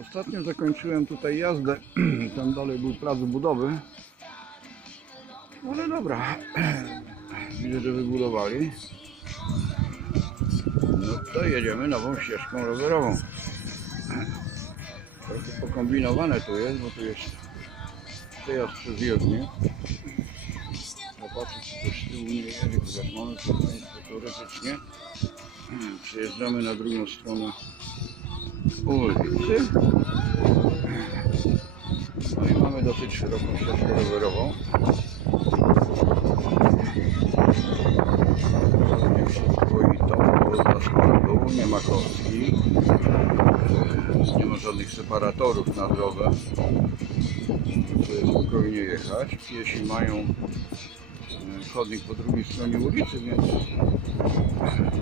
Ostatnio zakończyłem tutaj jazdę. Tam dalej był plac budowy. Ale dobra. Widzę, że wybudowali. No to jedziemy nową ścieżką rowerową. Trochę pokombinowane tu jest, bo tu jest przejazd przez jezdnię. Zobaczyć, czy coś z tyłu nie jedzie, chociaż mamy przestępstwo teoretycznie. Przejeżdżamy na drugą stronę ulicy. No i mamy dosyć szeroką ścieżkę rowerową. Nie ma kostki. Nie ma żadnych separatorów na. Żeby spokojnie jechać. Piesi mają chodnik po drugiej stronie ulicy, więc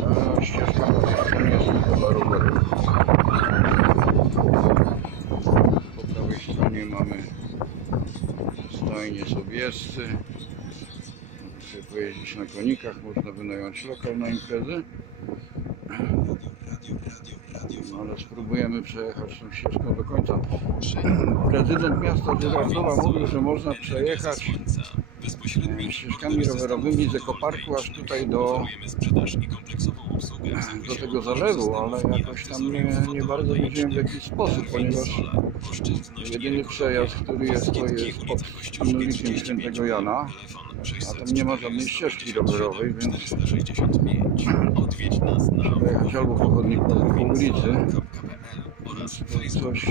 ta ścieżka nie jest dla rowerów. Po prawej stronie mamy stajnie sobiescy. Sobie pojeździć na konikach, można wynająć lokal na imprezę. No, ale spróbujemy przejechać tą ścieżką do końca. Prezydent miasta Żyrardowa mówił, że można przejechać ścieżkami rowerowymi z ekoparku aż tutaj do, do tego zalewu, ale jakoś tam nie, nie bardzo wiedziałem w jaki sposób, ponieważ jedyny przejazd, który jest, to jest pod ulicą Świętego Jana, a tam nie ma żadnej ścieżki rowerowej, więc jechać albo po chodniku, albo po ulicy. Coś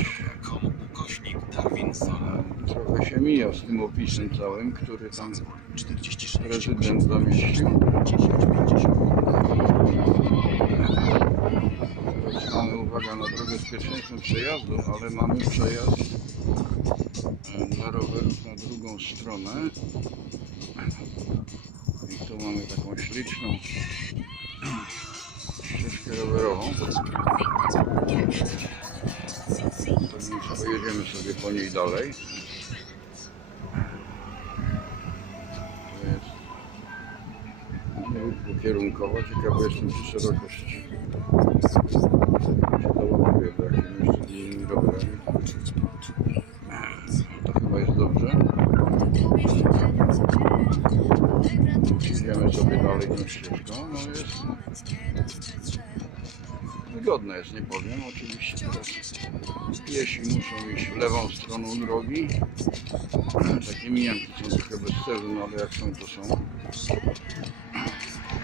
się mija z tym opisem całym, który tam prezydent zamieścił. Teraz mamy uwaga na drogę z pierwszeństwem przejazdu, ale mamy przejazd dla rowerów na drugą stronę. I tu mamy taką śliczną ścieżkę rowerową. Pewnie pojedziemy sobie po niej dalej. Dwukierunkowo. Ciekawy jestem, czy szerokość się dołapuje, bo jak mieści innymi rowerami. To chyba jest dobrze. Idziemy sobie dalej tą ścieżką. No jest wygodne jest, nie powiem. Oczywiście piesi muszą iść w lewą stroną drogi. Takie mijanki są trochę bez no ale jak są, to są.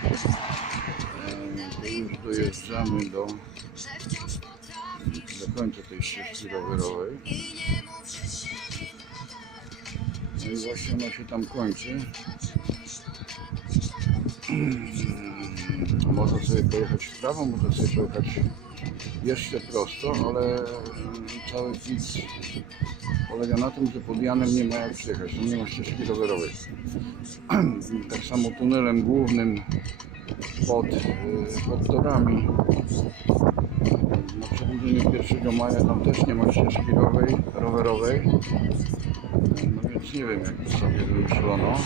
Już dojeżdżamy do, do końca tej ścieżki rowerowej. No i właśnie ona się tam kończy. Można sobie pojechać w prawo, można sobie pojechać jeszcze prosto, ale mm, cały pic polega na tym, że pod Janem nie ma jak przejechać, no nie ma ścieżki rowerowej. Tak samo tunelem głównym pod, y, pod torami. Na przebudzeniu 1 maja tam też nie ma ścieżki rowej, rowerowej. No więc nie wiem jak to sobie wymyślono.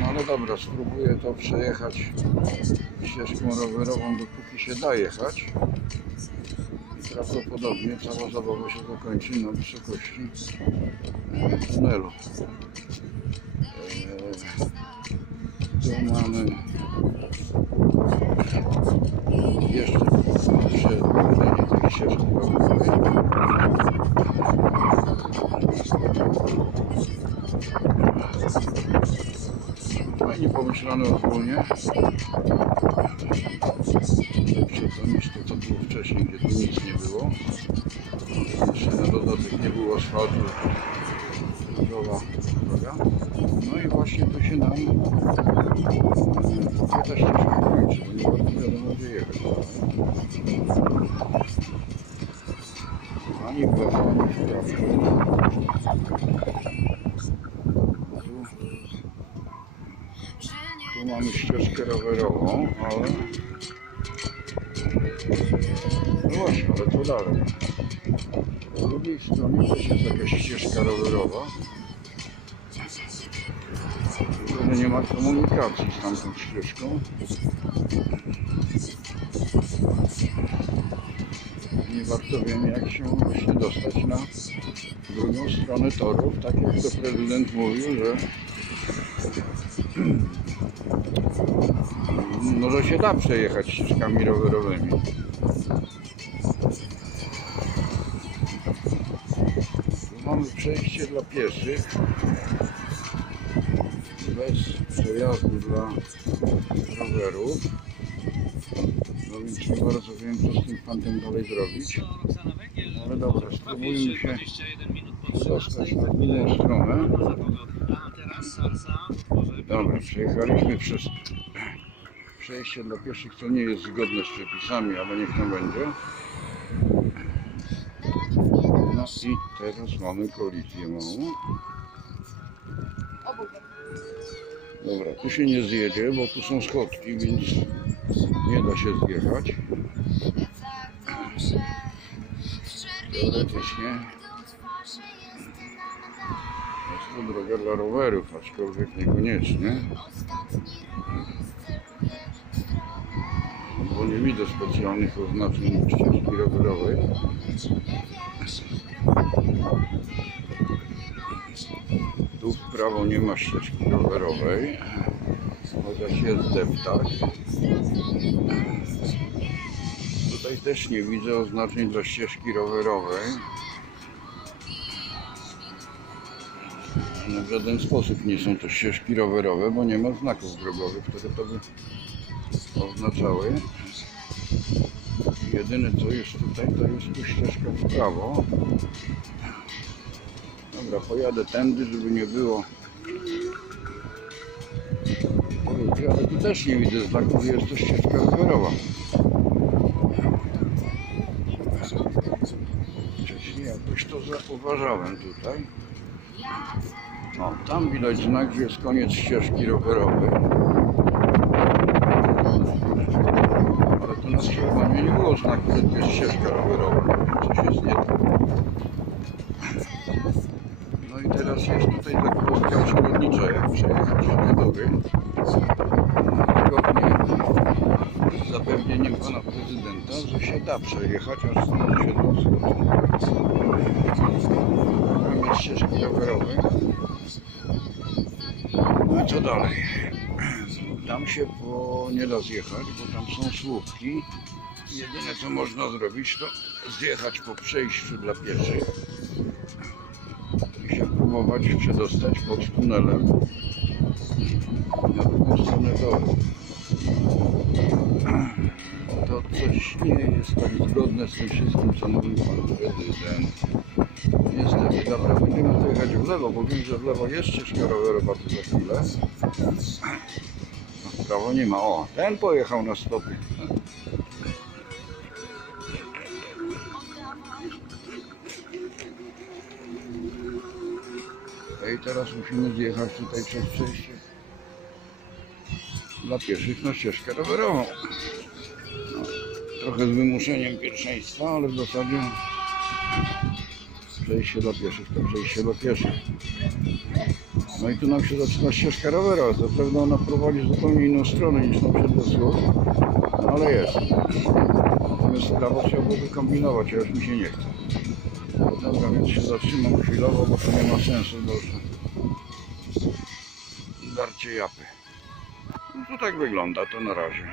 No ale dobra, spróbuję to przejechać ścieżką rowerową, dopóki się da jechać. Prawdopodobnie cała zabawa się zakończy na wysokości e, tunelu. E, Tu mamy jeszcze przechodzenie tej ścieżki rowerowej. Fajnie pomyślane ogólnie. Lepsze to niż to, co było wcześniej, gdzie tu nic nie było asfaltu. Droga, droga. No i właśnie tu się nam ta ścieżka kończy, bo nie bardzo wiadomo gdzie jechać. Ani w lewo, ani w prawo. Tu mamy ścieżkę rowerową, ale... No właśnie, ale co dalej? Po drugiej stronie też jest jakaś ścieżka rowerowa. Tylko, że nie ma komunikacji z tamtą ścieżką. nie bardzo wiemy jak się właśnie dostać na drugą stronę torów, tak jak to prezydent mówił, że no, że się da przejechać ścieżkami rowerowymi. Mamy przejście dla pieszych bez przejazdu dla rowerów. No więc nie bardzo wiem co z tym fantem dalej zrobić. Ale dobra, spróbujmy się dostać na drugą stronę. Dobra, przejechaliśmy przez przejście dla pieszych, co nie jest zgodne z przepisami, ale niech to będzie. No i teraz mamy kolizję małą. Dobra, tu się nie zjedzie, bo tu są schodki, więc nie da się zjechać. Teoretycznie jest to droga dla rowerów, aczkolwiek niekoniecznie. Bo nie widzę specjalnych oznaczeń ścieżki rowerowej. Prawo nie ma ścieżki rowerowej, chociaż jest deptak. Tutaj też nie widzę oznaczeń dla ścieżki rowerowej. No w żaden sposób nie są to ścieżki rowerowe, bo nie ma znaków drogowych, które to by oznaczały. Jedyne co jest tutaj, to jest tu ścieżka w prawo. Dobra, pojadę tędy, żeby nie było. Ale tu też nie widzę znaków, jest to ścieżka rowerowa. Wcześniej jakoś to zauważałem tutaj. O, tam widać znak, że jest koniec ścieżki rowerowej. Ale tu na skrzyżowaniu nie było znaku, że tu jest ścieżka rowerowa. Coś jest nie tak. I teraz jest tutaj zagwozdka przyrodnicza, jak przejechać do góry. Zgodnie z zapewnieniem pana prezydenta, że się da przejechać, aż stąd się do. Tam ścieżki rowerowe. No i co dalej? Tam się po, nie da zjechać, bo tam są słupki. Jedyne co można zrobić to zjechać po przejściu dla pieszych próbować przedostać pod tunelem na drugą stronę toru. To coś nie jest tak zgodne z tym wszystkim, co mówił pan prezydent. Niestety, dobra, będziemy tu jechać w lewo, bo wiem, że w lewo jest ścieżka rowerowa tu za chwilę. W prawo nie ma. O, ten pojechał na stopy. Teraz musimy zjechać tutaj przez przejście dla pieszych na ścieżkę rowerową. No, trochę z wymuszeniem pierwszeństwa, ale w zasadzie przejście dla pieszych to przejście dla pieszych. No i tu nam się zaczyna ścieżka rowerowa. Prawda ona prowadzi zupełnie inną stronę niż na przedwesłu, no ale jest. Natomiast prawo chciałbym kombinować, a już mi się nie chce. Dobra, więc się zatrzymam chwilowo, bo to nie ma sensu. Darcie japy. No to tak wygląda to na razie.